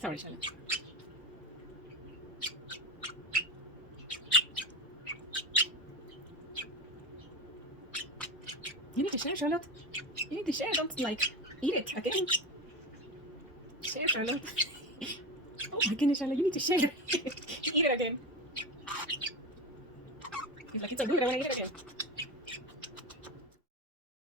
Sorry, Charlotte. You need to share, Charlotte. You need to share. Don't like eat it again. Share, Charlotte. Oh my goodness, Charlotte, you need to share. Eat it again. He's like, it's so good, I want to eat it again.